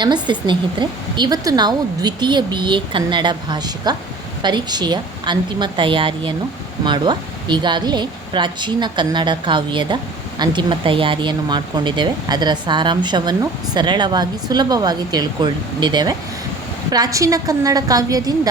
ನಮಸ್ತೆ ಸ್ನೇಹಿತರೆ, ಇವತ್ತು ನಾವು ದ್ವಿತೀಯ BA ಕನ್ನಡ ಭಾಷಿಕ ಪರೀಕ್ಷೆಯ ಅಂತಿಮ ತಯಾರಿಯನ್ನು ಮಾಡುವ. ಈಗಾಗಲೇ ಪ್ರಾಚೀನ ಕನ್ನಡ ಕಾವ್ಯದ ಅಂತಿಮ ತಯಾರಿಯನ್ನು ಮಾಡಿಕೊಂಡಿದ್ದೇವೆ. ಅದರ ಸಾರಾಂಶವನ್ನು ಸರಳವಾಗಿ ಸುಲಭವಾಗಿ ತಿಳ್ಕೊಂಡಿದ್ದೇವೆ. ಪ್ರಾಚೀನ ಕನ್ನಡ ಕಾವ್ಯದಿಂದ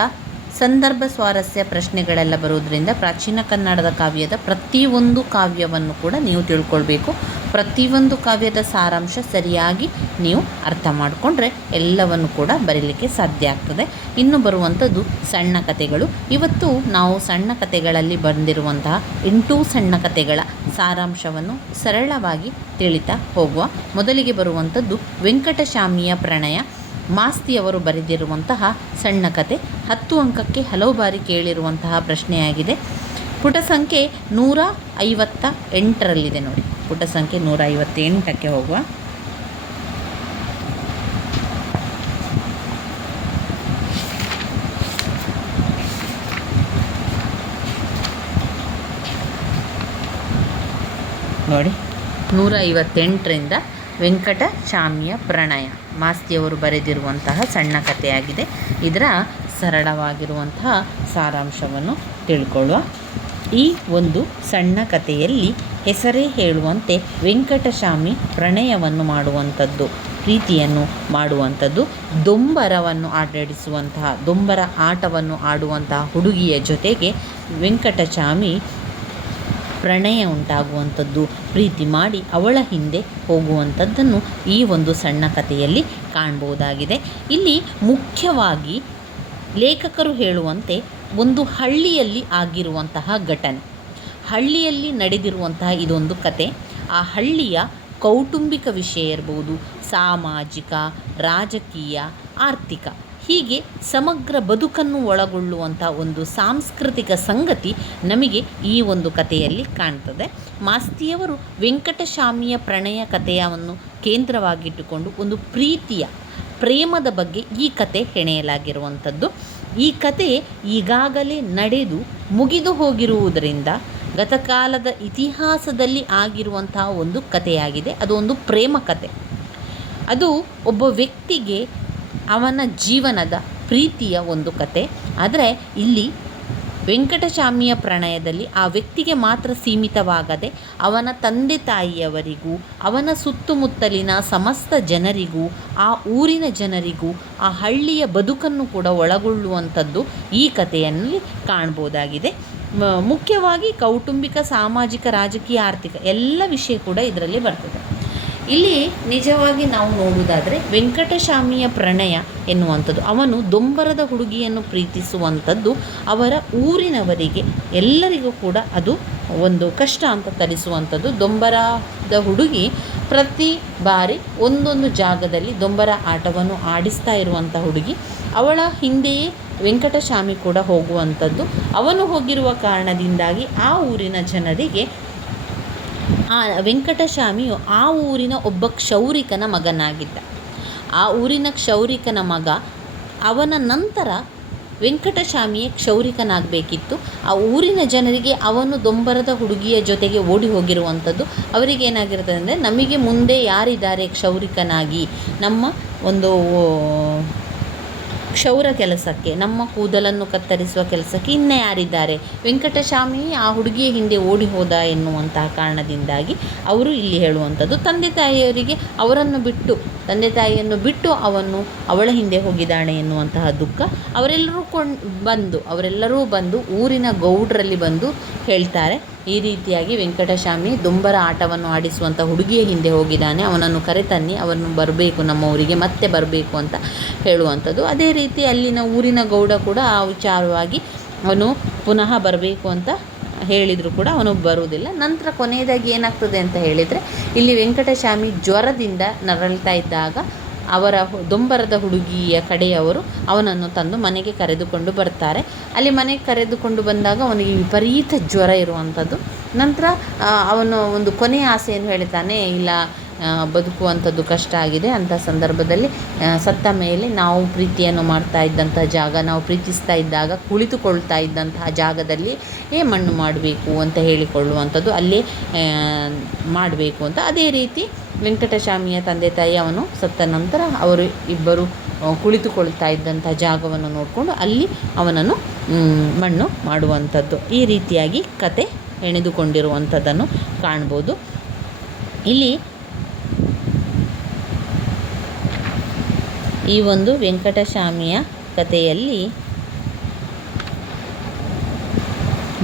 ಸಂದರ್ಭ ಸ್ವಾರಸ್ಯ ಪ್ರಶ್ನೆಗಳೆಲ್ಲ ಬರೋದರಿಂದ ಪ್ರಾಚೀನ ಕನ್ನಡದ ಕಾವ್ಯದ ಪ್ರತಿಯೊಂದು ಕಾವ್ಯವನ್ನು ಕೂಡ ನೀವು ತಿಳ್ಕೊಳ್ಬೇಕು. ಪ್ರತಿಯೊಂದು ಕಾವ್ಯದ ಸಾರಾಂಶ ಸರಿಯಾಗಿ ನೀವು ಅರ್ಥ ಮಾಡಿಕೊಂಡ್ರೆ ಎಲ್ಲವನ್ನು ಕೂಡ ಬರೀಲಿಕ್ಕೆ ಸಾಧ್ಯ ಆಗ್ತದೆ. ಇನ್ನು ಬರುವಂಥದ್ದು ಸಣ್ಣ ಕಥೆಗಳು. ಇವತ್ತು ನಾವು ಸಣ್ಣ ಕಥೆಗಳಲ್ಲಿ ಬಂದಿರುವಂತಹ 8 ಸಣ್ಣ ಕಥೆಗಳ ಸಾರಾಂಶವನ್ನು ಸರಳವಾಗಿ ತಿಳಿತಾ ಹೋಗುವ. ಮೊದಲಿಗೆ ಬರುವಂಥದ್ದು ವೆಂಕಟಶಾಮಿಯ ಪ್ರಣಯ. ಮಾಸ್ತಿಯವರು ಬರೆದಿರುವಂತಹ ಸಣ್ಣ ಕತೆ. 10 ಅಂಕಕ್ಕೆ ಹಲವು ಬಾರಿ ಕೇಳಿರುವಂತಹ ಪ್ರಶ್ನೆಯಾಗಿದೆ. ಪುಟ ಸಂಖ್ಯೆ 158ರಲ್ಲಿದೆ ನೋಡಿ. ಪುಟ ಸಂಖ್ಯೆ 158ಕ್ಕೆ ಹೋಗುವ. ನೋಡಿ, 158ರಿಂದ ವೆಂಕಟಶಾಮಿಯ ಪ್ರಣಯ ಮಾಸ್ತಿಯವರು ಬರೆದಿರುವಂತಹ ಸಣ್ಣ ಕಥೆಯಾಗಿದೆ. ಇದರ ಸರಳವಾಗಿರುವಂತಹ ಸಾರಾಂಶವನ್ನು ತಿಳ್ಕೊಳ್ಳುವ. ಈ ಒಂದು ಸಣ್ಣ ಕಥೆಯಲ್ಲಿ ಹೆಸರೇ ಹೇಳುವಂತೆ ವೆಂಕಟಶಾಮಿ ಪ್ರಣಯವನ್ನು ಮಾಡುವಂಥದ್ದು, ಪ್ರೀತಿಯನ್ನು ಮಾಡುವಂಥದ್ದು, ದೊಂಬರವನ್ನು ದೊಂಬರ ಆಟವನ್ನು ಆಡುವಂತಹ ಹುಡುಗಿಯ ಜೊತೆಗೆ ವೆಂಕಟಶಾಮಿ ಪ್ರಣಯ ಉಂಟಾಗುವಂಥದ್ದು, ಪ್ರೀತಿ ಮಾಡಿ ಅವಳ ಹಿಂದೆ ಹೋಗುವಂಥದ್ದನ್ನು ಈ ಒಂದು ಸಣ್ಣ ಕಥೆಯಲ್ಲಿ ಕಾಣ್ಬೋದಾಗಿದೆ. ಇಲ್ಲಿ ಮುಖ್ಯವಾಗಿ ಲೇಖಕರು ಹೇಳುವಂತೆ ಒಂದು ಹಳ್ಳಿಯಲ್ಲಿ ಆಗಿರುವಂತಹ ಘಟನೆ, ಹಳ್ಳಿಯಲ್ಲಿ ನಡೆದಿರುವಂತಹ ಇದೊಂದು ಕತೆ. ಆ ಹಳ್ಳಿಯ ಕೌಟುಂಬಿಕ ವಿಷಯ ಇರ್ಬೋದು, ಸಾಮಾಜಿಕ, ರಾಜಕೀಯ, ಆರ್ಥಿಕ, ಹೀಗೆ ಸಮಗ್ರ ಬದುಕನ್ನು ಒಳಗೊಳ್ಳುವಂಥ ಒಂದು ಸಾಂಸ್ಕೃತಿಕ ಸಂಗತಿ ನಮಗೆ ಈ ಒಂದು ಕಥೆಯಲ್ಲಿ ಕಾಣ್ತದೆ. ಮಾಸ್ತಿಯವರು ವೆಂಕಟಶಾಮಿಯ ಪ್ರಣಯ ಕಥೆಯನ್ನು ಕೇಂದ್ರವಾಗಿಟ್ಟುಕೊಂಡು ಒಂದು ಪ್ರೇಮದ ಬಗ್ಗೆ ಈ ಕತೆ ಹೆಣೆಯಲಾಗಿರುವಂಥದ್ದು. ಈ ಕತೆ ಈಗಾಗಲೇ ನಡೆದು ಮುಗಿದು ಹೋಗಿರುವುದರಿಂದ ಗತಕಾಲದ ಇತಿಹಾಸದಲ್ಲಿ ಆಗಿರುವಂತಹ ಒಂದು ಕಥೆಯಾಗಿದೆ. ಅದು ಒಂದು ಪ್ರೇಮ ಕತೆ. ಅದು ಒಬ್ಬ ವ್ಯಕ್ತಿಗೆ ಅವನ ಜೀವನದ ಪ್ರೀತಿಯ ಒಂದು ಕತೆ. ಆದರೆ ಇಲ್ಲಿ ವೆಂಕಟಶಾಮಿಯ ಪ್ರಣಯದಲ್ಲಿ ಆ ವ್ಯಕ್ತಿಗೆ ಮಾತ್ರ ಸೀಮಿತವಾಗದೆ ಅವನ ತಂದೆ ತಾಯಿಯವರಿಗೂ, ಅವನ ಸುತ್ತಮುತ್ತಲಿನ ಸಮಸ್ತ ಜನರಿಗೂ, ಆ ಊರಿನ ಜನರಿಗೂ, ಆ ಹಳ್ಳಿಯ ಬದುಕನ್ನು ಕೂಡ ಒಳಗೊಳ್ಳುವಂಥದ್ದು ಈ ಕಥೆಯಲ್ಲಿ ಕಾಣ್ಬೋದಾಗಿದೆ. ಮುಖ್ಯವಾಗಿ ಕೌಟುಂಬಿಕ, ಸಾಮಾಜಿಕ, ರಾಜಕೀಯ, ಆರ್ಥಿಕ ಎಲ್ಲ ವಿಷಯ ಕೂಡ ಇದರಲ್ಲಿ ಬರ್ತದೆ. ಇಲ್ಲಿ ನಿಜವಾಗಿ ನಾವು ನೋಡುವುದಾದರೆ ವೆಂಕಟಶಾಮಿಯ ಪ್ರಣಯ ಎನ್ನುವಂಥದ್ದು, ಅವನು ದೊಂಬರದ ಹುಡುಗಿಯನ್ನು ಪ್ರೀತಿಸುವಂಥದ್ದು ಅವರ ಊರಿನವರಿಗೆ ಎಲ್ಲರಿಗೂ ಕೂಡ ಅದು ಒಂದು ಕಷ್ಟ ಅಂತ ತರಿಸುವಂಥದ್ದು. ದೊಂಬರದ ಹುಡುಗಿ ಪ್ರತಿ ಬಾರಿ ಒಂದೊಂದು ಜಾಗದಲ್ಲಿ ದೊಂಬರ ಆಟವನ್ನು ಆಡಿಸ್ತಾ ಇರುವಂಥ ಹುಡುಗಿ. ಅವಳ ಹಿಂದೆಯೇ ವೆಂಕಟಶಾಮಿ ಕೂಡ ಹೋಗುವಂಥದ್ದು. ಅವನು ಹೋಗಿರುವ ಕಾರಣದಿಂದಾಗಿ ಆ ಊರಿನ ಜನರಿಗೆ ಆ ವೆಂಕಟಶಾಮಿಯು ಆ ಊರಿನ ಒಬ್ಬ ಕ್ಷೌರಿಕನ ಮಗನಾಗಿದ್ದ. ಆ ಊರಿನ ಕ್ಷೌರಿಕನ ಮಗ. ಅವನ ನಂತರ ವೆಂಕಟಶಾಮಿಯೇ ಕ್ಷೌರಿಕನಾಗಬೇಕಿತ್ತು. ಆ ಊರಿನ ಜನರಿಗೆ ಅವನು ದೊಂಬರದ ಹುಡುಗಿಯ ಜೊತೆಗೆ ಓಡಿ ಹೋಗಿರುವಂಥದ್ದು ಅವರಿಗೇನಾಗಿರ್ತದೆ ಅಂದರೆ, ನಮಗೆ ಮುಂದೆ ಯಾರಿದ್ದಾರೆ ಕ್ಷೌರಿಕನಾಗಿ, ನಮ್ಮ ಒಂದು ಕ್ಷೌರ ಕೆಲಸಕ್ಕೆ, ನಮ್ಮ ಕೂದಲನ್ನು ಕತ್ತರಿಸುವ ಕೆಲಸಕ್ಕೆ ಇನ್ನೂ ಯಾರಿದ್ದಾರೆ, ವೆಂಕಟಶಾಮಿ ಆ ಹುಡುಗಿಯ ಹಿಂದೆ ಓಡಿ ಹೋದ ಎನ್ನುವಂತಹ ಕಾರಣದಿಂದಾಗಿ ಅವರು ಇಲ್ಲಿ ಹೇಳುವಂಥದ್ದು ತಂದೆ ತಾಯಿಯನ್ನು ಬಿಟ್ಟು ಅವಳ ಹಿಂದೆ ಹೋಗಿದ್ದಾಳೆ ಎನ್ನುವಂತಹ ದುಃಖ. ಅವರೆಲ್ಲರೂ ಬಂದು ಊರಿನ ಗೌಡ್ರಲ್ಲಿ ಬಂದು ಹೇಳ್ತಾರೆ, ಈ ರೀತಿಯಾಗಿ ವೆಂಕಟಶಾಮಿ ದೊಂಬರ ಆಟವನ್ನು ಆಡಿಸುವಂಥ ಹುಡುಗಿಯ ಹಿಂದೆ ಹೋಗಿದ್ದಾನೆ, ಅವನನ್ನು ಕರೆತನ್ನಿ, ಅವನು ಬರಬೇಕು, ನಮ್ಮ ಊರಿಗೆ ಮತ್ತೆ ಬರಬೇಕು ಅಂತ ಹೇಳುವಂಥದ್ದು. ಅದೇ ರೀತಿ ಅಲ್ಲಿನ ಊರಿನ ಗೌಡ ಕೂಡ ಆ ವಿಚಾರವಾಗಿ ಅವನು ಪುನಃ ಬರಬೇಕು ಅಂತ ಹೇಳಿದರೂ ಕೂಡ ಅವನು ಬರುವುದಿಲ್ಲ. ನಂತರ ಕೊನೆಯದಾಗಿ ಏನಾಗ್ತದೆ ಅಂತ ಹೇಳಿದರೆ, ಇಲ್ಲಿ ವೆಂಕಟಶಾಮಿ ಜ್ವರದಿಂದ ನರಳ್ತಾ ಇದ್ದಾಗ ಅವರ ದೊಂಬರದ ಹುಡುಗಿಯ ಕಡೆಯವರು ಅವನನ್ನು ತಂದು ಮನೆಗೆ ಕರೆದುಕೊಂಡು ಬರ್ತಾರೆ. ಅಲ್ಲಿ ಮನೆಗೆ ಕರೆದುಕೊಂಡು ಬಂದಾಗ ಅವನಿಗೆ ವಿಪರೀತ ಜ್ವರ ಇರುವಂಥದ್ದು. ನಂತರ ಅವನು ಒಂದು ಕೊನೆಯ ಆಸೆಯನ್ನು ಹೇಳ್ತಾನೆ, ಇಲ್ಲ ಬದುಕುವಂಥದ್ದು ಕಷ್ಟ ಆಗಿದೆ, ಅಂಥ ಸಂದರ್ಭದಲ್ಲಿ ಸತ್ತ ಮೇಲೆ ನಾವು ಪ್ರೀತಿಯನ್ನು ಮಾಡ್ತಾ ಇದ್ದಂಥ ಜಾಗ, ನಾವು ಪ್ರೀತಿಸ್ತಾ ಇದ್ದಾಗ ಕುಳಿತುಕೊಳ್ತಾ ಇದ್ದಂತಹ ಜಾಗದಲ್ಲಿ ಮಣ್ಣು ಮಾಡಬೇಕು ಅಂತ ಹೇಳಿಕೊಳ್ಳುವಂಥದ್ದು, ಅಲ್ಲೇ ಮಾಡಬೇಕು ಅಂತ. ಅದೇ ರೀತಿ ವೆಂಕಟಸ್ವಾಮಿಯ ತಂದೆ ತಾಯಿ ಅವನು ಸತ್ತ ನಂತರ ಅವರು ಇಬ್ಬರು ಕುಳಿತುಕೊಳ್ತಾ ಇದ್ದಂಥ ಜಾಗವನ್ನು ನೋಡಿಕೊಂಡು ಅಲ್ಲಿ ಅವನನ್ನು ಮಣ್ಣು ಮಾಡುವಂಥದ್ದು. ಈ ರೀತಿಯಾಗಿ ಕತೆ ಹೆಣೆದುಕೊಂಡಿರುವಂಥದ್ದನ್ನು ಕಾಣ್ಬೋದು. ಇಲ್ಲಿ ಈ ಒಂದು ವೆಂಕಟಸ್ವಾಮಿಯ ಕಥೆಯಲ್ಲಿ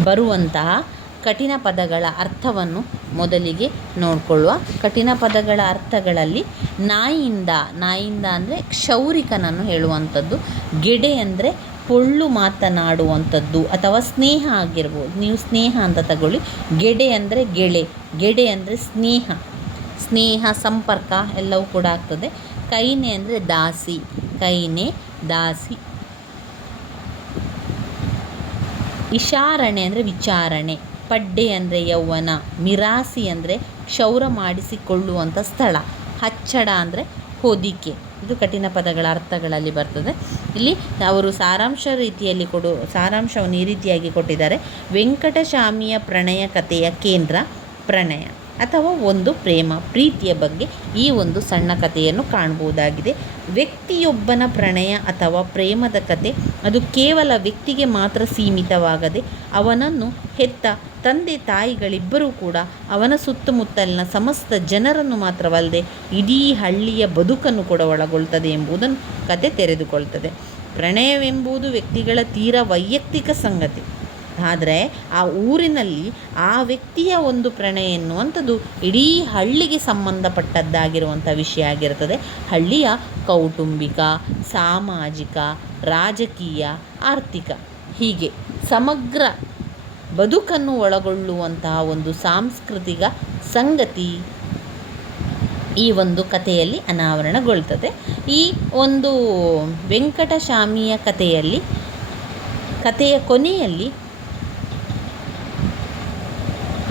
ಬರುವಂತಹ ಕಠಿಣ ಪದಗಳ ಅರ್ಥವನ್ನು ಮೊದಲಿಗೆ ನೋಡಿಕೊಳ್ಳುವ. ಕಠಿಣ ಪದಗಳ ಅರ್ಥಗಳಲ್ಲಿ ನಾಯಿಯಿಂದ ಅಂದರೆ ಕ್ಷೌರಿಕನನ್ನು ಹೇಳುವಂಥದ್ದು, ಗೆಡೆ ಅಂದರೆ ಪೊಳ್ಳು ಮಾತನಾಡುವಂಥದ್ದು ಅಥವಾ ಸ್ನೇಹ ಆಗಿರ್ಬೋದು. ನೀವು ಸ್ನೇಹ ಅಂತ ತಗೊಳ್ಳಿ. ಗೆಡೆ ಅಂದರೆ ಗೆಡೆ ಅಂದರೆ ಸ್ನೇಹ ಸಂಪರ್ಕ ಎಲ್ಲವೂ ಕೂಡ ಆಗ್ತದೆ. ಕೈನೆ ಅಂದರೆ ದಾಸಿ. ಇಶಾರಣೆ ಅಂದರೆ ವಿಚಾರಣೆ. ಪಡ್ಡೆ ಅಂದರೆ ಯೌವನ. ಮಿರಾಸಿ ಅಂದರೆ ಕ್ಷೌರ ಮಾಡಿಸಿಕೊಳ್ಳುವಂಥ ಸ್ಥಳ. ಹಚ್ಚಡ ಅಂದರೆ ಹೊದಿಕೆ. ಇದು ಕಠಿಣ ಪದಗಳ ಅರ್ಥಗಳಲ್ಲಿ ಬರ್ತದೆ. ಇಲ್ಲಿ ಅವರು ಸಾರಾಂಶವನ್ನು ಈ ರೀತಿಯಾಗಿ ಕೊಟ್ಟಿದ್ದಾರೆ. ವೆಂಕಟಸ್ವಾಮಿಯ ಪ್ರಣಯ ಕಥೆಯ ಕೇಂದ್ರ ಪ್ರಣಯ ಅಥವಾ ಒಂದು ಪ್ರೀತಿಯ ಬಗ್ಗೆ ಈ ಒಂದು ಸಣ್ಣ ಕಥೆಯನ್ನು ಕಾಣಬಹುದಾಗಿದೆ. ವ್ಯಕ್ತಿಯೊಬ್ಬನ ಪ್ರಣಯ ಅಥವಾ ಪ್ರೇಮದ ಕತೆ ಅದು ಕೇವಲ ವ್ಯಕ್ತಿಗೆ ಮಾತ್ರ ಸೀಮಿತವಾಗದೆ ಅವನನ್ನು ಹೆತ್ತ ತಂದೆ ತಾಯಿಗಳಿಬ್ಬರೂ ಕೂಡ ಅವನ ಸುತ್ತಮುತ್ತಲಿನ ಸಮಸ್ತ ಜನರನ್ನು ಮಾತ್ರವಲ್ಲದೆ ಇಡೀ ಹಳ್ಳಿಯ ಬದುಕನ್ನು ಕೂಡ ಒಳಗೊಳ್ತದೆ ಎಂಬುದನ್ನು ಕತೆ ತೆರೆದುಕೊಳ್ತದೆ. ಪ್ರಣಯವೆಂಬುದು ವ್ಯಕ್ತಿಗಳ ತೀರಾ ವೈಯಕ್ತಿಕ ಸಂಗತಿ. ಆದರೆ ಆ ಊರಿನಲ್ಲಿ ಆ ವ್ಯಕ್ತಿಯ ಒಂದು ಪ್ರಣಯ ಎನ್ನುವಂಥದ್ದು ಇಡೀ ಹಳ್ಳಿಗೆ ಸಂಬಂಧಪಟ್ಟದ್ದಾಗಿರುವಂಥ ವಿಷಯ ಆಗಿರ್ತದೆ. ಹಳ್ಳಿಯ ಕೌಟುಂಬಿಕ, ಸಾಮಾಜಿಕ, ರಾಜಕೀಯ, ಆರ್ಥಿಕ ಹೀಗೆ ಸಮಗ್ರ ಬದುಕನ್ನು ಒಳಗೊಳ್ಳುವಂತಹ ಒಂದು ಸಾಂಸ್ಕೃತಿಕ ಸಂಗತಿ ಈ ಒಂದು ಕಥೆಯಲ್ಲಿ ಅನಾವರಣಗೊಳ್ತದೆ. ಈ ಒಂದು ವೆಂಕಟಸ್ವಾಮಿಯ ಕಥೆಯ ಕೊನೆಯಲ್ಲಿ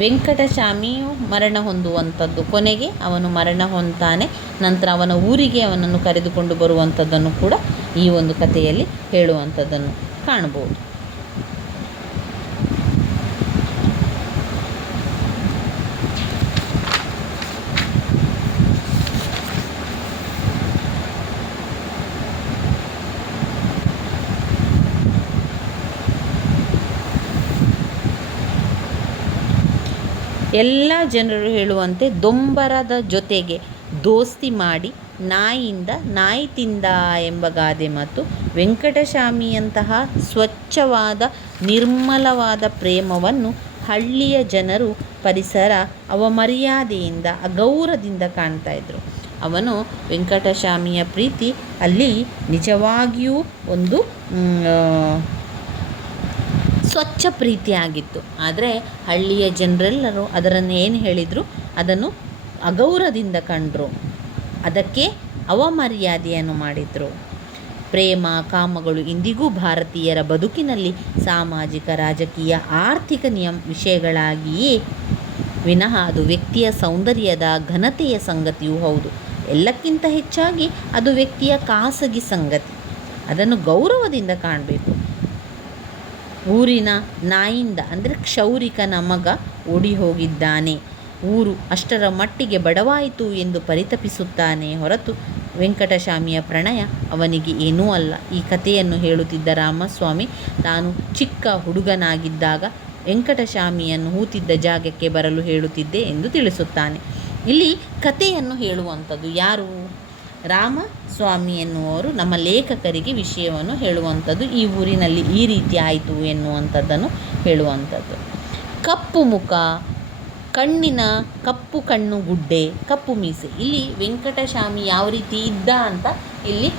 ವೆಂಕಟಸ್ವಾಮಿಯು ಮರಣ ಹೊಂದುವಂಥದ್ದು. ಕೊನೆಗೆ ಅವನು ಮರಣ ಹೊಂದ್ತಾನೆ. ನಂತರ ಅವನ ಊರಿಗೆ ಅವನನ್ನು ಕರೆದುಕೊಂಡು ಬರುವಂಥದ್ದನ್ನು ಕೂಡ ಈ ಒಂದು ಕಥೆಯಲ್ಲಿ ಹೇಳುವಂಥದ್ದನ್ನು ಕಾಣ್ಬೋದು. ಎಲ್ಲ ಜನರು ಹೇಳುವಂತೆ ದೊಂಬರದ ಜೊತೆಗೆ ದೋಸ್ತಿ ಮಾಡಿ ನಾಯಿಯಿಂದ ನಾಯಿ ತಿಂದ ಎಂಬ ಗಾದೆ ಮತ್ತು ವೆಂಕಟಸ್ವಾಮಿಯಂತಹ ಸ್ವಚ್ಛವಾದ ನಿರ್ಮಲವಾದ ಪ್ರೇಮವನ್ನು ಹಳ್ಳಿಯ ಜನರು ಪರಿಸರ ಅವಮರ್ಯಾದೆಯಿಂದ ಅಗೌರವದಿಂದ ಕಾಣ್ತಾ ಇದ್ದರು. ಅವನು ವೆಂಕಟಸ್ವಾಮಿಯ ಪ್ರೀತಿ ಅಲ್ಲಿ ನಿಜವಾಗಿಯೂ ಒಂದು ಸ್ವಚ್ಛ ಪ್ರೀತಿಯಾಗಿತ್ತು. ಆದರೆ ಹಳ್ಳಿಯ ಜನರೆಲ್ಲರೂ ಅದನ್ನು ಏನು ಹೇಳಿದರು, ಅದನ್ನು ಅಗೌರವದಿಂದ ಕಂಡರು, ಅದಕ್ಕೆ ಅವಮರ್ಯಾದೆಯನ್ನು ಮಾಡಿದರು. ಪ್ರೇಮ ಕಾಮಗಳು ಇಂದಿಗೂ ಭಾರತೀಯರ ಬದುಕಿನಲ್ಲಿ ಸಾಮಾಜಿಕ, ರಾಜಕೀಯ, ಆರ್ಥಿಕ ವಿಷಯಗಳಾಗಿಯೇ ವಿನಃ ಅದು ವ್ಯಕ್ತಿಯ ಸೌಂದರ್ಯದ ಘನತೆಯ ಸಂಗತಿಯೂ ಹೌದು. ಎಲ್ಲಕ್ಕಿಂತ ಹೆಚ್ಚಾಗಿ ಅದು ವ್ಯಕ್ತಿಯ ಖಾಸಗಿ ಸಂಗತಿ. ಅದನ್ನು ಗೌರವದಿಂದ ಕಾಣಬೇಕು. ಊರಿನ ನಾಯಿಂದ ಅಂದರೆ ಕ್ಷೌರಿಕನ ಮಗ ಓಡಿ ಹೋಗಿದ್ದಾನೆ, ಊರು ಅಷ್ಟರ ಮಟ್ಟಿಗೆ ಬಡವಾಯಿತು ಎಂದು ಪರಿತಪಿಸುತ್ತಾನೆ ಹೊರತು ವೆಂಕಟಸ್ವಾಮಿಯ ಪ್ರಣಯ ಅವನಿಗೆ ಏನೂ ಅಲ್ಲ. ಈ ಕಥೆಯನ್ನು ಹೇಳುತ್ತಿದ್ದ ರಾಮಸ್ವಾಮಿ ತಾನು ಚಿಕ್ಕ ಹುಡುಗನಾಗಿದ್ದಾಗ ವೆಂಕಟಸ್ವಾಮಿಯನ್ನು ಹೂತಿದ್ದ ಜಾಗಕ್ಕೆ ಬರಲು ಹೇಳುತ್ತಿದ್ದೆ ಎಂದು ತಿಳಿಸುತ್ತಾನೆ. ಇಲ್ಲಿ ಕಥೆಯನ್ನು ಹೇಳುವಂಥದ್ದು ಯಾರು? ರಾಮಸ್ವಾಮಿ ಎನ್ನುವರು ನಮ್ಮ ಲೇಖಕರಿಗೆ ವಿಷಯವನ್ನು ಹೇಳುವಂಥದ್ದು. ಈ ಊರಿನಲ್ಲಿ ಈ ರೀತಿ ಆಯಿತು ಎನ್ನುವಂಥದ್ದನ್ನು ಹೇಳುವಂಥದ್ದು. ಕಪ್ಪು ಮುಖ, ಕಪ್ಪು ಕಣ್ಣು, ಗುಡ್ಡೆ, ಕಪ್ಪು ಮೀಸೆ. ಇಲ್ಲಿ ವೆಂಕಟಸ್ವಾಮಿ ಯಾವ ರೀತಿ ಇದ್ದ ಅಂತ ಇಲ್ಲಿ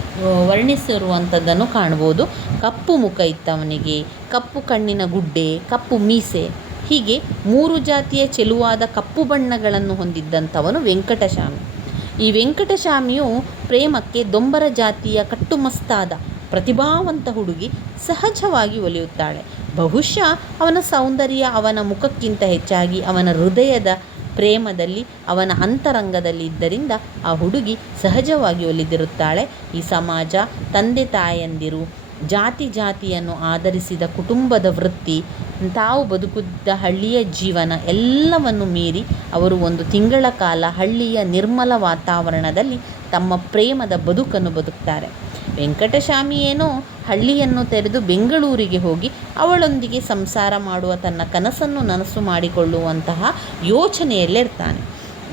ವರ್ಣಿಸಿರುವಂಥದ್ದನ್ನು ಕಾಣ್ಬೋದು. ಕಪ್ಪು ಮುಖ ಇತ್ತವನಿಗೆ, ಕಪ್ಪು ಕಣ್ಣಿನ ಗುಡ್ಡೆ, ಕಪ್ಪು ಮೀಸೆ, ಹೀಗೆ 3 ಜಾತಿಯ ಚೆಲುವಾದ ಕಪ್ಪು ಬಣ್ಣಗಳನ್ನು ಹೊಂದಿದ್ದಂಥವನು ವೆಂಕಟಸ್ವಾಮಿ. ಈ ವೆಂಕಟಸ್ವಾಮಿಯು ಪ್ರೇಮಕ್ಕೆ ದೊಂಬರ ಜಾತಿಯ ಕಟ್ಟುಮಸ್ತಾದ ಪ್ರತಿಭಾವಂತ ಹುಡುಗಿ ಸಹಜವಾಗಿ ಒಲಿಯುತ್ತಾಳೆ. ಬಹುಶಃ ಅವನ ಸೌಂದರ್ಯ ಅವನ ಮುಖಕ್ಕಿಂತ ಹೆಚ್ಚಾಗಿ ಅವನ ಹೃದಯದ ಪ್ರೇಮದಲ್ಲಿ, ಅವನ ಅಂತರಂಗದಲ್ಲಿ ಇದ್ದರಿಂದ ಆ ಹುಡುಗಿ ಸಹಜವಾಗಿ ಒಲಿದಿರುತ್ತಾಳೆ. ಈ ಸಮಾಜ, ತಂದೆ ತಾಯಂದಿರು, ಜಾತಿ ಜಾತಿಯನ್ನು ಆಧರಿಸಿದ ಕುಟುಂಬದ ವೃತ್ತಿ, ತಾವು ಬದುಕಿದ್ದ ಹಳ್ಳಿಯ ಜೀವನ ಎಲ್ಲವನ್ನು ಮೀರಿ ಅವರು ಒಂದು ತಿಂಗಳ ಕಾಲ ಹಳ್ಳಿಯ ನಿರ್ಮಲ ವಾತಾವರಣದಲ್ಲಿ ತಮ್ಮ ಪ್ರೇಮದ ಬದುಕನ್ನು ಬದುಕ್ತಾರೆ. ವೆಂಕಟಸ್ವಾಮಿ ಏನೋ ಹಳ್ಳಿಯನ್ನು ತೆರೆದು ಬೆಂಗಳೂರಿಗೆ ಹೋಗಿ ಅವಳೊಂದಿಗೆ ಸಂಸಾರ ಮಾಡುವ ತನ್ನ ಕನಸನ್ನು ನನಸು ಮಾಡಿಕೊಳ್ಳುವಂತಹ ಯೋಚನೆಯಲ್ಲಿರ್ತಾನೆ.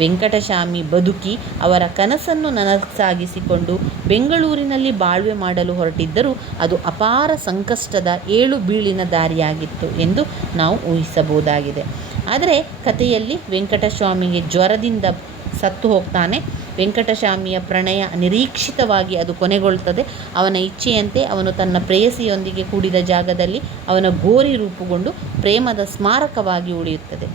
ವೆಂಕಟಸ್ವಾಮಿ ಬದುಕಿ ಅವರ ಕನಸನ್ನು ನನಸಾಗಿಸಿಕೊಂಡು ಬೆಂಗಳೂರಿನಲ್ಲಿ ಬಾಳ್ವೆ ಮಾಡಲು ಹೊರಟಿದ್ದರೂ ಅದು ಅಪಾರ ಸಂಕಷ್ಟದ ಏಳು ಬೀಳಿನ ದಾರಿಯಾಗಿತ್ತು ಎಂದು ನಾವು ಊಹಿಸಬಹುದಾಗಿದೆ. ಆದರೆ ಕಥೆಯಲ್ಲಿ ವೆಂಕಟಸ್ವಾಮಿಗೆ ಜ್ವರದಿಂದ ಸತ್ತು ಹೋಗ್ತಾನೆ. ವೆಂಕಟಸ್ವಾಮಿಯ ಪ್ರಣಯ ಅನಿರೀಕ್ಷಿತವಾಗಿ ಅದು ಕೊನೆಗೊಳ್ಳುತ್ತದೆ. ಅವನ ಇಚ್ಛೆಯಂತೆ ಅವನು ತನ್ನ ಪ್ರೇಯಸಿಯೊಂದಿಗೆ ಕೂಡಿದ ಜಾಗದಲ್ಲಿ ಅವನ ಗೋರಿ ರೂಪುಗೊಂಡು ಪ್ರೇಮದ ಸ್ಮಾರಕವಾಗಿ ಉಳಿಯುತ್ತದೆ.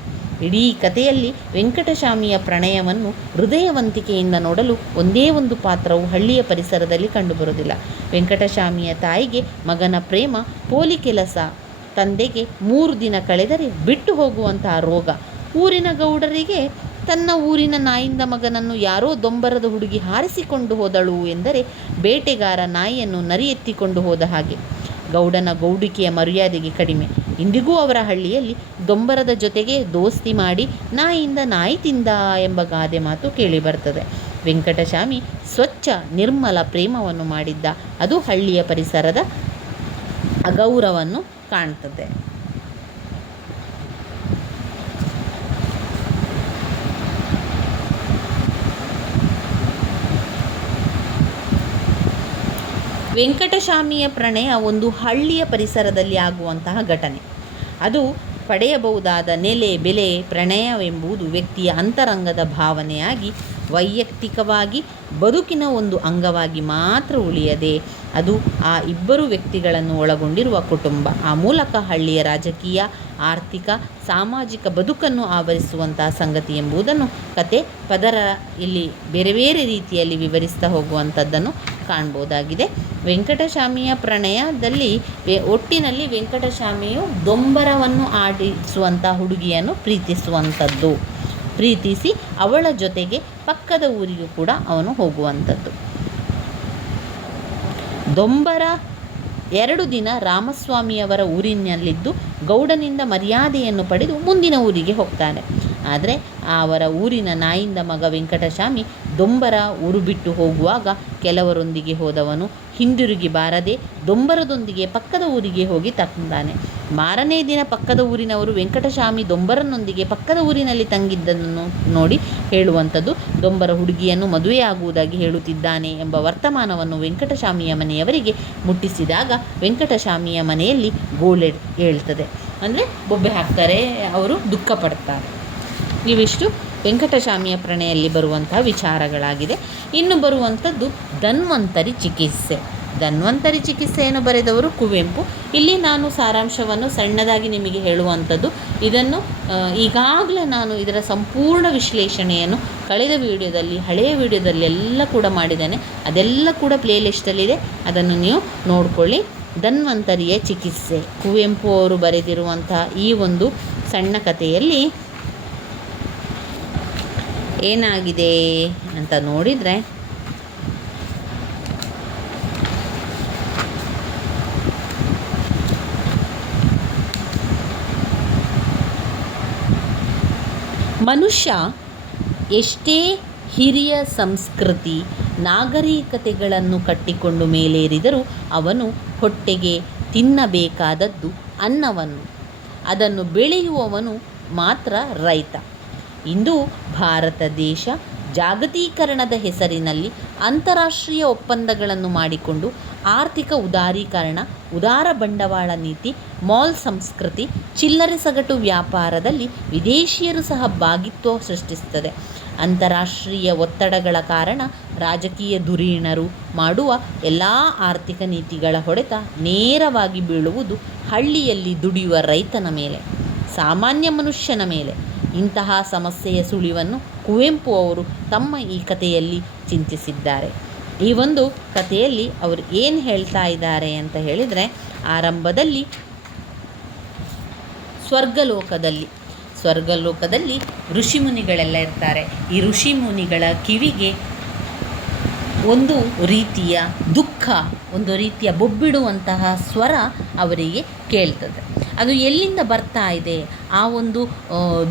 ಇಡೀ ಕಥೆಯಲ್ಲಿ ವೆಂಕಟಸ್ವಾಮಿಯ ಪ್ರಣಯವನ್ನು ಹೃದಯವಂತಿಕೆಯಿಂದ ನೋಡಲು ಒಂದೇ ಒಂದು ಪಾತ್ರವು ಹಳ್ಳಿಯ ಪರಿಸರದಲ್ಲಿ ಕಂಡುಬರುವುದಿಲ್ಲ. ವೆಂಕಟಸ್ವಾಮಿಯ ತಾಯಿಗೆ ಮಗನ ಪ್ರೇಮ ಪೋಲಿ ಕೆಲಸ, ತಂದೆಗೆ 3 ದಿನ ಕಳೆದರೆ ಬಿಟ್ಟು ಹೋಗುವಂತಹ ರೋಗ, ಊರಿನ ಗೌಡರಿಗೆ ತನ್ನ ಊರಿನ ನಾಯಿಂದ ಮಗನನ್ನು ಯಾರೋ ದೊಂಬರದ ಹುಡುಗಿ ಹಾರಿಸಿಕೊಂಡು ಹೋದಳು ಎಂದರೆ ಬೇಟೆಗಾರ ನಾಯಿಯನ್ನು ನರಿ ಎತ್ತಿಕೊಂಡು ಹೋದ ಹಾಗೆ. ಗೌಡನ ಗೌಡಿಕೆಯ ಮರ್ಯಾದೆಗೆ ಕಡಿಮೆ. ಇಂದಿಗೂ ಅವರ ಹಳ್ಳಿಯಲ್ಲಿ ದೊಂಬರದ ಜೊತೆಗೆ ದೋಸ್ತಿ ಮಾಡಿ ನಾಯಿಯಿಂದ ನಾಯಿ ತಿಂದ ಎಂಬ ಗಾದೆ ಮಾತು ಕೇಳಿಬರ್ತದೆ. ವೆಂಕಟಸ್ವಾಮಿ ಸ್ವಚ್ಛ ನಿರ್ಮಲ ಪ್ರೇಮವನ್ನು ಮಾಡಿದ್ದ. ಅದು ಹಳ್ಳಿಯ ಪರಿಸರದ ಅಗೌರವನ್ನು ಕಾಣ್ತದೆ. ವೆಂಕಟಸ್ವಾಮಿಯ ಪ್ರಣಯ ಒಂದು ಹಳ್ಳಿಯ ಪರಿಸರದಲ್ಲಿ ಆಗುವಂತಹ ಘಟನೆ. ಅದು ಪಡೆಯಬಹುದಾದ ನೆಲೆ, ಬೆಲೆ. ಪ್ರಣಯವೆಂಬುದು ವ್ಯಕ್ತಿಯ ಅಂತರಂಗದ ಭಾವನೆಯಾಗಿ ವೈಯಕ್ತಿಕವಾಗಿ ಬದುಕಿನ ಒಂದು ಅಂಗವಾಗಿ ಮಾತ್ರ ಉಳಿಯದೆ ಅದು ಆ ಇಬ್ಬರು ವ್ಯಕ್ತಿಗಳನ್ನು ಒಳಗೊಂಡಿರುವ ಕುಟುಂಬ, ಆ ಮೂಲಕ ಹಳ್ಳಿಯ ರಾಜಕೀಯ, ಆರ್ಥಿಕ, ಸಾಮಾಜಿಕ ಬದುಕನ್ನು ಆವರಿಸುವಂತಹ ಸಂಗತಿ ಎಂಬುದನ್ನು ಕತೆ ಪದರ ಇಲ್ಲಿ ಬೇರೆ ಬೇರೆ ರೀತಿಯಲ್ಲಿ ವಿವರಿಸ್ತಾ ಹೋಗುವಂಥದ್ದನ್ನು ಕಾಣ್ಬೋದಾಗಿದೆ. ವೆಂಕಟಸ್ವಾಮಿಯ ಪ್ರಣಯದಲ್ಲಿ ಒಟ್ಟಿನಲ್ಲಿ ವೆಂಕಟಸ್ವಾಮಿಯು ದೊಂಬರವನ್ನು ಆಡಿಸುವಂಥ ಹುಡುಗಿಯನ್ನು ಪ್ರೀತಿಸಿ ಅವಳ ಜೊತೆಗೆ ಪಕ್ಕದ ಊರಿಗೂ ಕೂಡ ಅವನು ಹೋಗುವಂಥದ್ದು. ದೊಂಬರ 2 ದಿನ ರಾಮಸ್ವಾಮಿಯವರ ಊರಿನಲ್ಲಿದ್ದು ಗೌಡನಿಂದ ಮರ್ಯಾದೆಯನ್ನು ಪಡೆದು ಮುಂದಿನ ಊರಿಗೆ ಹೋಗ್ತಾನೆ. ಆದರೆ ಅವರ ಊರಿನ ನಾಯಿಂದ ಮಗ ವೆಂಕಟಸ್ವಾಮಿ ದೊಂಬರ ಊರು ಬಿಟ್ಟು ಹೋಗುವಾಗ ಕೆಲವರೊಂದಿಗೆ ಹೋದವನು ಹಿಂದಿರುಗಿ ಬಾರದೆ ದೊಂಬರದೊಂದಿಗೆ ಪಕ್ಕದ ಊರಿಗೆ ಹೋಗಿ ತಂದಾನೆ. ಮಾರನೇ ದಿನ ಪಕ್ಕದ ಊರಿನವರು ವೆಂಕಟಸ್ವಾಮಿ ದೊಂಬರನೊಂದಿಗೆ ಪಕ್ಕದ ಊರಿನಲ್ಲಿ ತಂಗಿದ್ದನ್ನು ನೋಡಿ ಹೇಳುವಂಥದ್ದು, ದೊಂಬರ ಹುಡುಗಿಯನ್ನು ಮದುವೆಯಾಗುವುದಾಗಿ ಹೇಳುತ್ತಿದ್ದಾನೆ ಎಂಬ ವರ್ತಮಾನವನ್ನು ವೆಂಕಟಸ್ವಾಮಿಯ ಮನೆಯವರಿಗೆ ಮುಟ್ಟಿಸಿದಾಗ ವೆಂಕಟಸ್ವಾಮಿಯ ಮನೆಯಲ್ಲಿ ಗೋಳೆ ಹೇಳ್ತದೆ. ಅಂದರೆ ಬೊಬ್ಬೆ ಹಾಕ್ತಾರೆ, ಅವರು ದುಃಖ ಪಡ್ತಾರೆ. ಇವಿಷ್ಟು ವೆಂಕಟಸ್ವಾಮಿಯ ಪ್ರಣಯಲ್ಲಿ ಬರುವಂತಹ ವಿಚಾರಗಳಾಗಿದೆ. ಇನ್ನು ಬರುವಂಥದ್ದು ಧನ್ವಂತರಿ ಚಿಕಿತ್ಸೆ. ಧನ್ವಂತರಿ ಚಿಕಿತ್ಸೆಯನ್ನು ಬರೆದವರು ಕುವೆಂಪು. ಇಲ್ಲಿ ನಾನು ಸಾರಾಂಶವನ್ನು ಸಣ್ಣದಾಗಿ ನಿಮಗೆ ಹೇಳುವಂಥದ್ದು. ಇದನ್ನು ಈಗಾಗಲೇ ನಾನು ಇದರ ಸಂಪೂರ್ಣ ವಿಶ್ಲೇಷಣೆಯನ್ನು ಕಳೆದ ವಿಡಿಯೋದಲ್ಲಿ, ಹಳೆಯ ವಿಡಿಯೋದಲ್ಲಿ ಎಲ್ಲ ಕೂಡ ಮಾಡಿದ್ದೇನೆ. ಅದೆಲ್ಲ ಕೂಡ ಪ್ಲೇಲಿಸ್ಟಲ್ಲಿದೆ, ಅದನ್ನು ನೀವು ನೋಡಿಕೊಳ್ಳಿ. ಧನ್ವಂತರಿಯ ಚಿಕಿತ್ಸೆ ಕುವೆಂಪು ಅವರು ಬರೆದಿರುವಂತಹ ಈ ಒಂದು ಸಣ್ಣ ಕಥೆಯಲ್ಲಿ ಏನಾಗಿದೆ ಅಂತ ನೋಡಿದರೆ, ಮನುಷ್ಯ ಎಷ್ಟೇ ಹಿರಿಯ ಸಂಸ್ಕೃತಿ ನಾಗರಿಕತೆಗಳನ್ನು ಕಟ್ಟಿಕೊಂಡು ಮೇಲೇರಿದರೂ ಅವನು ಹೊಟ್ಟೆಗೆ ತಿನ್ನಬೇಕಾದದ್ದು ಅನ್ನವನ್ನು. ಅದನ್ನು ಬೆಳೆಯುವವನು ಮಾತ್ರ ರೈತ. ಇಂದು ಭಾರತ ದೇಶ ಜಾಗತೀಕರಣದ ಹೆಸರಿನಲ್ಲಿ ಅಂತಾರಾಷ್ಟ್ರೀಯ ಒಪ್ಪಂದಗಳನ್ನು ಮಾಡಿಕೊಂಡು ಆರ್ಥಿಕ ಉದಾರೀಕರಣ, ಉದಾರ ಬಂಡವಾಳ ನೀತಿ, ಮಾಲ್ ಸಂಸ್ಕೃತಿ, ಚಿಲ್ಲರೆ ಸಗಟು ವ್ಯಾಪಾರದಲ್ಲಿ ವಿದೇಶಿಯರು ಸಹ ಭಾಗಿತ್ವ ಸೃಷ್ಟಿಸುತ್ತದೆ. ಅಂತಾರಾಷ್ಟ್ರೀಯ ಒತ್ತಡಗಳ ಕಾರಣ ರಾಜಕೀಯ ಧುರೀಣರು ಮಾಡುವ ಎಲ್ಲ ಆರ್ಥಿಕ ನೀತಿಗಳ ಹೊಡೆತ ನೇರವಾಗಿ ಬೀಳುವುದು ಹಳ್ಳಿಯಲ್ಲಿ ದುಡಿಯುವ ರೈತನ ಮೇಲೆ, ಸಾಮಾನ್ಯ ಮನುಷ್ಯನ ಮೇಲೆ. ಇಂತಹ ಸಮಸ್ಯೆಯ ಸುಳಿವನ್ನು ಕುವೆಂಪು ಅವರು ತಮ್ಮ ಈ ಕಥೆಯಲ್ಲಿ ಚಿಂತಿಸಿದ್ದಾರೆ. ಈ ಒಂದು ಕಥೆಯಲ್ಲಿ ಅವರು ಏನು ಹೇಳ್ತಾ ಇದ್ದಾರೆ ಅಂತ ಹೇಳಿದರೆ, ಆರಂಭದಲ್ಲಿ ಸ್ವರ್ಗಲೋಕದಲ್ಲಿ ಋಷಿಮುನಿಗಳೆಲ್ಲ ಇರ್ತಾರೆ. ಈ ಋಷಿಮುನಿಗಳ ಕಿವಿಗೆ ಒಂದು ರೀತಿಯ ದುಃಖ, ಒಂದು ರೀತಿಯ ಬೊಬ್ಬಿಡುವಂತಹ ಸ್ವರ ಅವರಿಗೆ ಕೇಳ್ತದೆ. ಅದು ಎಲ್ಲಿಂದ ಬರ್ತಾ ಇದೆ, ಆ ಒಂದು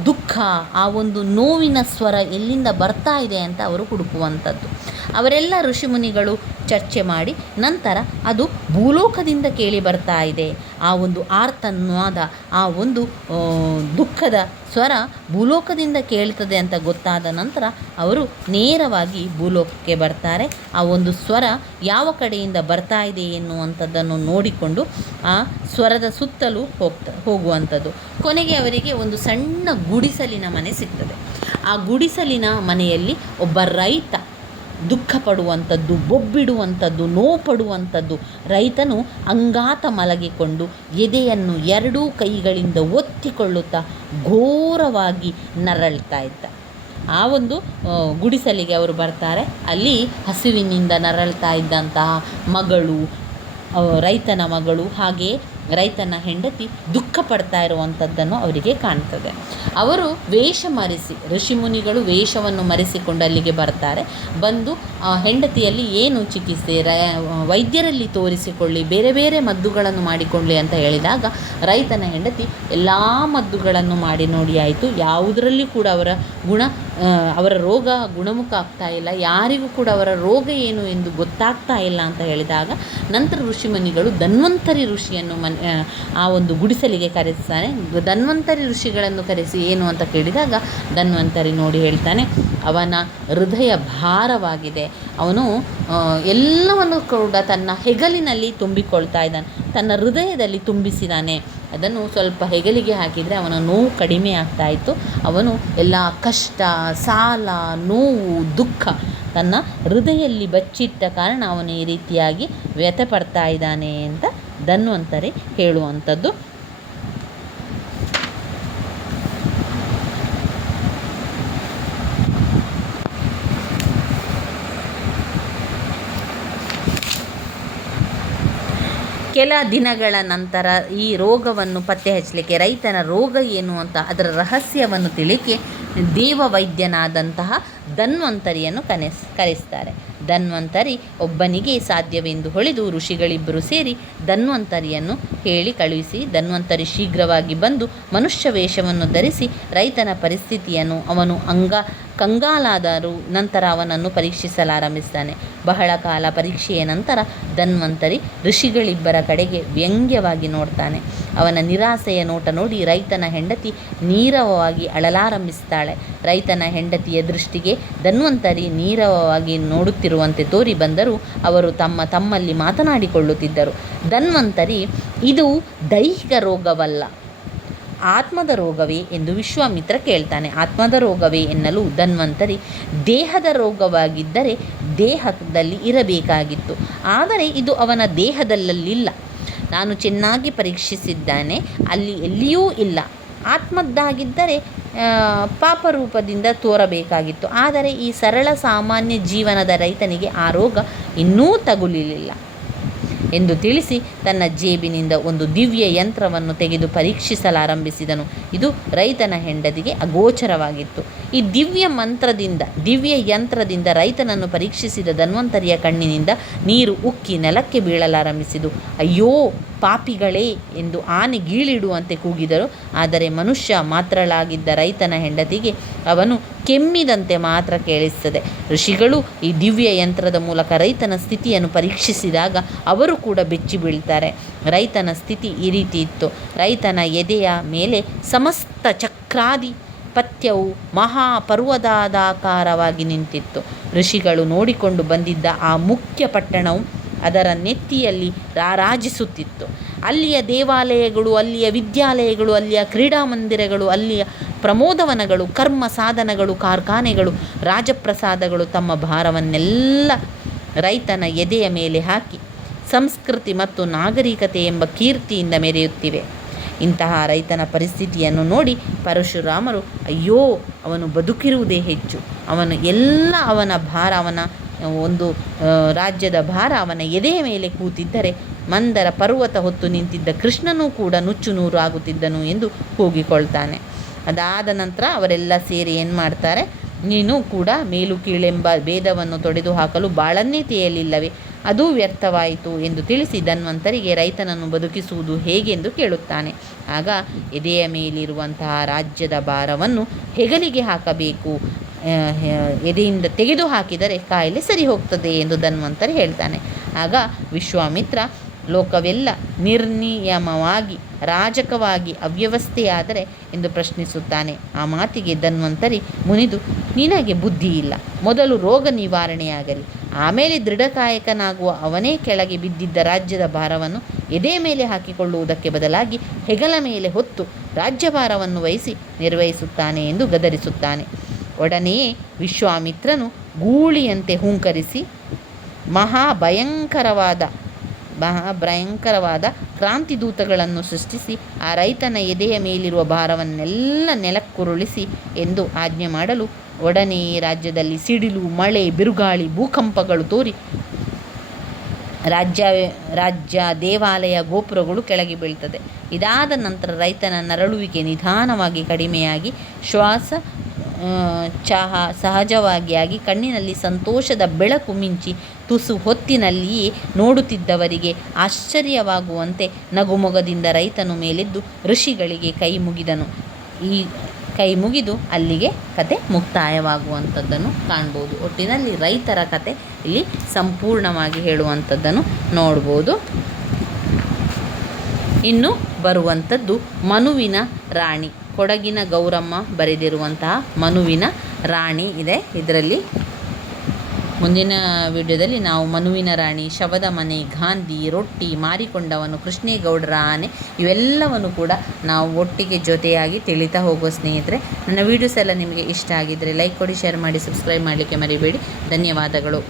ದುಃಖ, ಆ ಒಂದು ನೋವಿನ ಸ್ವರ ಎಲ್ಲಿಂದ ಬರ್ತಾ ಇದೆ ಅಂತ ಅವರು ಹುಡುಕುವಂಥದ್ದು. ಅವರೆಲ್ಲ ಋಷಿಮುನಿಗಳು ಚರ್ಚೆ ಮಾಡಿ ನಂತರ ಅದು ಭೂಲೋಕದಿಂದ ಕೇಳಿ ಬರ್ತಾ ಇದೆ, ಆ ಒಂದು ಆರ್ತನ್ವಾದ, ಆ ಒಂದು ದುಃಖದ ಸ್ವರ ಭೂಲೋಕದಿಂದ ಕೇಳ್ತದೆ ಅಂತ ಗೊತ್ತಾದ ನಂತರ ಅವರು ನೇರವಾಗಿ ಭೂಲೋಕಕ್ಕೆ ಬರ್ತಾರೆ. ಆ ಒಂದು ಸ್ವರ ಯಾವ ಕಡೆಯಿಂದ ಬರ್ತಾ ಇದೆ ಎನ್ನುವಂಥದ್ದನ್ನು ನೋಡಿಕೊಂಡು ಆ ಸ್ವರದ ಸುತ್ತಲೂ ಹೋಗುವಂಥದ್ದು. ಕೊನೆಗೆ ಅವರಿಗೆ ಒಂದು ಸಣ್ಣ ಗುಡಿಸಲಿನ ಮನೆ ಸಿಗ್ತದೆ. ಆ ಗುಡಿಸಲಿನ ಮನೆಯಲ್ಲಿ ಒಬ್ಬ ರೈತ ದುಃಖ ಪಡುವಂಥದ್ದು, ಬೊಬ್ಬಿಡುವಂಥದ್ದು, ನೋವು ಪಡುವಂಥದ್ದು ರೈತನು ಅಂಗಾತ ಮಲಗಿಕೊಂಡು ಎದೆಯನ್ನು ಎರಡೂ ಕೈಗಳಿಂದ ಒತ್ತಿಕೊಳ್ಳುತ್ತಾ ಘೋರವಾಗಿ ನರಳ್ತಾ ಇದ್ದ. ಆ ಒಂದು ಗುಡಿಸಲಿಗೆ ಅವರು ಬರ್ತಾರೆ. ಅಲ್ಲಿ ಹಸಿವಿನಿಂದ ನರಳ್ತಾ ಇದ್ದಂತಹ ಮಗಳು, ರೈತನ ಮಗಳು, ಹಾಗೆಯೇ ರೈತನ ಹೆಂಡತಿ ದುಃಖ ಪಡ್ತಾ ಇರುವಂಥದ್ದನ್ನು ಅವರಿಗೆ ಕಾಣ್ತದೆ. ಅವರು ವೇಷ ಮರೆಸಿ, ಋಷಿಮುನಿಗಳು ವೇಷವನ್ನು ಮರೆಸಿಕೊಂಡು ಅಲ್ಲಿಗೆ ಬರ್ತಾರೆ. ಬಂದು ಹೆಂಡತಿಯಲ್ಲಿ ಏನು ಚಿಕಿತ್ಸೆ, ವೈದ್ಯರಲ್ಲಿ ತೋರಿಸಿಕೊಳ್ಳಿ, ಬೇರೆ ಬೇರೆ ಮದ್ದುಗಳನ್ನು ಮಾಡಿಕೊಳ್ಳಿ ಅಂತ ಹೇಳಿದಾಗ ರೈತನ ಹೆಂಡತಿ ಎಲ್ಲ ಮದ್ದುಗಳನ್ನು ಮಾಡಿ ನೋಡಿ ಆಯಿತು, ಯಾವುದರಲ್ಲಿ ಕೂಡ ಅವರ ರೋಗ ಗುಣಮುಖ ಆಗ್ತಾ ಇಲ್ಲ, ಯಾರಿಗೂ ಕೂಡ ಅವರ ರೋಗ ಏನು ಎಂದು ಗೊತ್ತಾಗ್ತಾ ಇಲ್ಲ ಅಂತ ಹೇಳಿದಾಗ ನಂತರ ಋಷಿಮುನಿಗಳು ಧನ್ವಂತರಿ ಋಷಿಯನ್ನು ಆ ಒಂದು ಗುಡಿಸಲಿಗೆ ಕರೆಸ್ತಾನೆ. ಧನ್ವಂತರಿ ಋಷಿಗಳನ್ನು ಕರೆಸಿ ಏನು ಅಂತ ಕೇಳಿದಾಗ ಧನ್ವಂತರಿ ನೋಡಿ ಹೇಳ್ತಾನೆ, ಅವನ ಹೃದಯ ಭಾರವಾಗಿದೆ, ಅವನು ಎಲ್ಲವನ್ನು ಕೂಡ ತನ್ನ ಹೆಗಲಿನಲ್ಲಿ ತುಂಬಿಕೊಳ್ತಾ ಇದ್ದಾನೆ, ತನ್ನ ಹೃದಯದಲ್ಲಿ ತುಂಬಿಸಿದ್ದಾನೆ, ಅದನ್ನು ಸ್ವಲ್ಪ ಹೆಗಲಿಗೆ ಹಾಕಿದರೆ ಅವನ ನೋವು ಕಡಿಮೆ ಆಗ್ತಾಯಿತ್ತು, ಅವನು ಎಲ್ಲ ಕಷ್ಟ, ಸಾಲ, ನೋವು, ದುಃಖ ತನ್ನ ಹೃದಯದಲ್ಲಿ ಬಚ್ಚಿಟ್ಟ ಕಾರಣ ಅವನು ಈ ರೀತಿಯಾಗಿ ವ್ಯಥೆ ಪಡ್ತಾ ಇದ್ದಾನೆ ಅಂತ ಧನ್ವಂತರಿ ಹೇಳುವಂಥದ್ದು. ಕೆಲ ದಿನಗಳ ನಂತರ ಈ ರೋಗವನ್ನು ಪತ್ತೆ ಹಚ್ಚಲಿಕ್ಕೆ, ರೈತನ ರೋಗ ಏನು ಅಂತ ಅದರ ರಹಸ್ಯವನ್ನು ತಿಳಿಕೆ ದೇವವೈದ್ಯನಾದಂತಹ ಧನ್ವಂತರಿಯನ್ನು ಕರೆಸ್ತಾರೆ. ಧನ್ವಂತರಿ ಒಬ್ಬನಿಗೆ ಸಾಧ್ಯವೆಂದು ಹೊಳೆದು ಋಷಿಗಳಿಬ್ಬರು ಸೇರಿ ಧನ್ವಂತರಿಯನ್ನು ಹೇಳಿ ಕಳುಹಿಸಿ, ಧನ್ವಂತರಿ ಶೀಘ್ರವಾಗಿ ಬಂದು ಮನುಷ್ಯ ವೇಷವನ್ನು ಧರಿಸಿ ರೈತನ ಪರಿಸ್ಥಿತಿಯನ್ನು ಅವನು ಕಂಗಾಲಾದರೂ ನಂತರ ಅವನನ್ನು ಪರೀಕ್ಷಿಸಲಾರಂಭಿಸ್ತಾನೆ. ಬಹಳ ಕಾಲ ಪರೀಕ್ಷೆಯ ನಂತರ ಧನ್ವಂತರಿ ಋಷಿಗಳಿಬ್ಬರ ಕಡೆಗೆ ವ್ಯಂಗ್ಯವಾಗಿ ನೋಡ್ತಾನೆ. ಅವನ ನಿರಾಸೆಯ ನೋಟ ನೋಡಿ ರೈತನ ಹೆಂಡತಿ ನೀರವವಾಗಿ ಅಳಲಾರಂಭಿಸ್ತಾಳೆ. ರೈತನ ಹೆಂಡತಿಯ ದೃಷ್ಟಿಗೆ ಧನ್ವಂತರಿ ನೀರವವಾಗಿ ನೋಡುತ್ತಿರುವಂತೆ ತೋರಿ ಬಂದರೂ ಅವರು ತಮ್ಮಲ್ಲಿ ಮಾತನಾಡಿಕೊಳ್ಳುತ್ತಿದ್ದರು. ಧನ್ವಂತರಿ, ಇದು ದೈಹಿಕ ರೋಗವಲ್ಲ, ಆತ್ಮದ ರೋಗವೇ ಎಂದು ವಿಶ್ವಾಮಿತ್ರ ಕೇಳ್ತಾನೆ. ಆತ್ಮದ ರೋಗವೇ ಎನ್ನಲು ಧನ್ವಂತರಿ, ದೇಹದ ರೋಗವಾಗಿದ್ದರೆ ದೇಹದಲ್ಲಿ ಇರಬೇಕಾಗಿತ್ತು, ಆದರೆ ಇದು ಅವನ ದೇಹದಲ್ಲಿಲ್ಲ. ನಾನು ಚೆನ್ನಾಗಿ ಪರೀಕ್ಷಿಸಿದ್ದಾನೆ, ಅಲ್ಲಿ ಎಲ್ಲಿಯೂ ಇಲ್ಲ. ಆತ್ಮದ್ದಾಗಿದ್ದರೆ ಪಾಪರೂಪದಿಂದ ತೋರಬೇಕಾಗಿತ್ತು, ಆದರೆ ಈ ಸರಳ ಸಾಮಾನ್ಯ ಜೀವನದ ರೈತನಿಗೆ ಆ ರೋಗ ಇನ್ನೂ ತಗುಲಿಲ್ಲ ಎಂದು ತಿಳಿಸಿ ತನ್ನ ಜೇಬಿನಿಂದ ಒಂದು ದಿವ್ಯ ಯಂತ್ರವನ್ನು ತೆಗೆದು ಪರೀಕ್ಷಿಸಲಾರಂಭಿಸಿದನು. ಇದು ರೈತನ ಹೆಂಡತಿಗೆ ಅಗೋಚರವಾಗಿತ್ತು. ಈ ದಿವ್ಯ ಯಂತ್ರದಿಂದ ರೈತನನ್ನು ಪರೀಕ್ಷಿಸಿದ ಧನ್ವಂತರಿಯ ಕಣ್ಣಿನಿಂದ ನೀರು ಉಕ್ಕಿ ನೆಲಕ್ಕೆ ಬೀಳಲಾರಂಭಿಸಿತು. ಅಯ್ಯೋ ಪಾಪಿಗಳೇ ಎಂದು ಆನೆ ಗೀಳಿಡುವಂತೆ ಕೂಗಿದರು. ಆದರೆ ಮನುಷ್ಯ ಮಾತ್ರಳಾಗಿದ್ದ ರೈತನ ಹೆಂಡತಿಗೆ ಅವನು ಕೆಮ್ಮಿದಂತೆ ಮಾತ್ರ ಕೇಳಿಸ್ತದೆ. ಋಷಿಗಳು ಈ ದಿವ್ಯ ಯಂತ್ರದ ಮೂಲಕ ರೈತನ ಸ್ಥಿತಿಯನ್ನು ಪರೀಕ್ಷಿಸಿದಾಗ ಅವರು ಕೂಡ ಬೆಚ್ಚಿ ಬೀಳ್ತಾರೆ. ರೈತನ ಸ್ಥಿತಿ ಈ ರೀತಿ ಇತ್ತು. ರೈತನ ಎದೆಯ ಮೇಲೆ ಸಮಸ್ತ ಚಕ್ರಾಧಿಪತ್ಯವು ಮಹಾಪರ್ವತಾಕಾರವಾಗಿ ನಿಂತಿತ್ತು. ಋಷಿಗಳು ನೋಡಿಕೊಂಡು ಬಂದಿದ್ದ ಆ ಮುಖ್ಯ ಪಟ್ಟಣವು ಅದರ ನೆತ್ತಿಯಲ್ಲಿ ರಾರಾಜಿಸುತ್ತಿತ್ತು. ಅಲ್ಲಿಯ ದೇವಾಲಯಗಳು, ಅಲ್ಲಿಯ ವಿದ್ಯಾಲಯಗಳು, ಅಲ್ಲಿಯ ಕ್ರೀಡಾಮಂದಿರಗಳು, ಅಲ್ಲಿಯ ಪ್ರಮೋದವನಗಳು, ಕರ್ಮ ಸಾಧನಗಳು, ಕಾರ್ಖಾನೆಗಳು, ರಾಜಪ್ರಸಾದಗಳು ತಮ್ಮ ಭಾರವನ್ನೆಲ್ಲ ರೈತನ ಎದೆಯ ಮೇಲೆ ಹಾಕಿ ಸಂಸ್ಕೃತಿ ಮತ್ತು ನಾಗರಿಕತೆ ಎಂಬ ಕೀರ್ತಿಯಿಂದ ಮೆರೆಯುತ್ತಿವೆ. ಇಂತಹ ರೈತನ ಪರಿಸ್ಥಿತಿಯನ್ನು ನೋಡಿ ಪರಶುರಾಮರು, ಅಯ್ಯೋ ಅವನು ಬದುಕಿರುವುದೇ ಹೆಚ್ಚು, ಅವನ ಭಾರ, ಅವನ ಒಂದು ರಾಜ್ಯದ ಭಾರ ಅವನ ಎದೆಯ ಮೇಲೆ ಕೂತಿದ್ದರೆ ಮಂದರ ಪರ್ವತ ಹೊತ್ತು ನಿಂತಿದ್ದ ಕೃಷ್ಣನೂ ಕೂಡ ನುಚ್ಚು ನೂರು ಆಗುತ್ತಿದ್ದನು ಎಂದು ಕೂಗಿಕೊಳ್ತಾನೆ. ಅದಾದ ನಂತರ ಅವರೆಲ್ಲ ಸೇರಿ ಏನು ಮಾಡ್ತಾರೆ, ನೀನು ಕೂಡ ಮೇಲು ಕೀಳೆಂಬ ಭೇದವನ್ನು ತೊಡೆದು ಹಾಕಲು ಬಾಳನ್ನೇ ತೇಯಲಿಲ್ಲವೇ? ಅದೂ ವ್ಯರ್ಥವಾಯಿತು ಎಂದು ತಿಳಿಸಿ ಧನ್ವಂತರಿಗೆ ರೈತನನ್ನು ಬದುಕಿಸುವುದು ಹೇಗೆಂದು ಕೇಳುತ್ತಾನೆ. ಆಗ ಎದೆಯ ಮೇಲಿರುವಂತಹ ರಾಜ್ಯದ ಭಾರವನ್ನು ಹೆಗಲಿಗೆ ಹಾಕಬೇಕು, ಎದೆಯಿಂದ ತೆಗೆದು ಹಾಕಿದರೆ ಕಾಯಿಲೆ ಸರಿ ಹೋಗ್ತದೆ ಎಂದು ಧನ್ವಂತರಿ ಹೇಳ್ತಾನೆ. ಆಗ ವಿಶ್ವಾಮಿತ್ರ ಲೋಕವೆಲ್ಲ ನಿರ್ನಿಯಮವಾಗಿ ರಾಜಕವಾಗಿ ಅವ್ಯವಸ್ಥೆಯಾದರೆ ಎಂದು ಪ್ರಶ್ನಿಸುತ್ತಾನೆ. ಆ ಮಾತಿಗೆ ಧನ್ವಂತರಿ ಮುನಿದು, ನಿನಗೆ ಬುದ್ಧಿ ಇಲ್ಲ, ಮೊದಲು ರೋಗ ನಿವಾರಣೆಯಾಗಲಿ, ಆಮೇಲೆ ದೃಢಕಾಯಕನಾಗುವ ಅವನೇ ಕೆಳಗೆ ಬಿದ್ದಿದ್ದ ರಾಜ್ಯದ ಭಾರವನ್ನು ಎದೆ ಮೇಲೆ ಹಾಕಿಕೊಳ್ಳುವುದಕ್ಕೆ ಬದಲಾಗಿ ಹೆಗಲ ಮೇಲೆ ಹೊತ್ತು ರಾಜ್ಯಭಾರವನ್ನು ವಹಿಸಿ ನಿರ್ವಹಿಸುತ್ತಾನೆ ಎಂದು ಗದರಿಸುತ್ತಾನೆ. ಒಡನೆಯೇ ವಿಶ್ವಾಮಿತ್ರನು ಗೂಳಿಯಂತೆ ಹುಂಕರಿಸಿ ಮಹಾಭಯಂಕರವಾದ ಕ್ರಾಂತಿದೂತಗಳನ್ನು ಸೃಷ್ಟಿಸಿ ಆ ರೈತನ ಎದೆಯ ಮೇಲಿರುವ ಭಾರವನ್ನೆಲ್ಲ ನೆಲಕ್ಕುರುಳಿಸಿ ಎಂದು ಆಜ್ಞೆ ಮಾಡಲು ಒಡನೆಯೇ ರಾಜ್ಯದಲ್ಲಿ ಸಿಡಿಲು, ಮಳೆ, ಬಿರುಗಾಳಿ, ಭೂಕಂಪಗಳು ತೋರಿ ರಾಜ್ಯ ದೇವಾಲಯ ಗೋಪುರಗಳು ಕೆಳಗೆ ಬೀಳ್ತದೆ. ಇದಾದ ನಂತರ ರೈತನ ನರಳುವಿಕೆ ನಿಧಾನವಾಗಿ ಕಡಿಮೆಯಾಗಿ ಶ್ವಾಸ ಸಹಜವಾಗಿ ಆಗಿ ಕಣ್ಣಿನಲ್ಲಿ ಸಂತೋಷದ ಬೆಳಕು ಮಿಂಚಿ ತುಸು ಹೊತ್ತಿನಲ್ಲಿಯೇ ನೋಡುತ್ತಿದ್ದವರಿಗೆ ಆಶ್ಚರ್ಯವಾಗುವಂತೆ ನಗುಮೊಗದಿಂದ ರೈತನು ಮೇಲೆದ್ದು ಋಷಿಗಳಿಗೆ ಕೈ ಮುಗಿದು ಅಲ್ಲಿಗೆ ಕತೆ ಮುಕ್ತಾಯವಾಗುವಂಥದ್ದನ್ನು ಕಾಣ್ಬೋದು. ಒಟ್ಟಿನಲ್ಲಿ ರೈತರ ಕತೆ ಇಲ್ಲಿ ಸಂಪೂರ್ಣವಾಗಿ ಹೇಳುವಂಥದ್ದನ್ನು ನೋಡ್ಬೋದು. ಇನ್ನು ಬರುವಂಥದ್ದು ಮನುವಿನ ರಾಣಿ. ಕೊಡಗಿನ ಗೌರಮ್ಮ ಬರೆದಿರುವಂತಹ ಮನುವಿನ ರಾಣಿ ಇದೆ. ಇದರಲ್ಲಿ ಮುಂದಿನ ವಿಡಿಯೋದಲ್ಲಿ ನಾವು ಮನುವಿನ ರಾಣಿ, ಶವದ ಮನೆ, ಗಾಂಧಿ, ರೊಟ್ಟಿ, ಮಾರಿಕೊಂಡವನು, ಕೃಷ್ಣೇಗೌಡರ ಆನೆ ಇವೆಲ್ಲವನ್ನು ಕೂಡ ನಾವು ಒಟ್ಟಿಗೆ ಜೊತೆಯಾಗಿ ತಿಳಿತಾ ಹೋಗುವ ಸ್ನೇಹಿತರೆ. ನನ್ನ ವೀಡಿಯೋಸ್ ಎಲ್ಲ ನಿಮಗೆ ಇಷ್ಟ ಆಗಿದ್ದರೆ ಲೈಕ್ ಕೊಡಿ, ಶೇರ್ ಮಾಡಿ, ಸಬ್ಸ್ಕ್ರೈಬ್ ಮಾಡಲಿಕ್ಕೆ ಮರಿಬೇಡಿ. ಧನ್ಯವಾದಗಳು.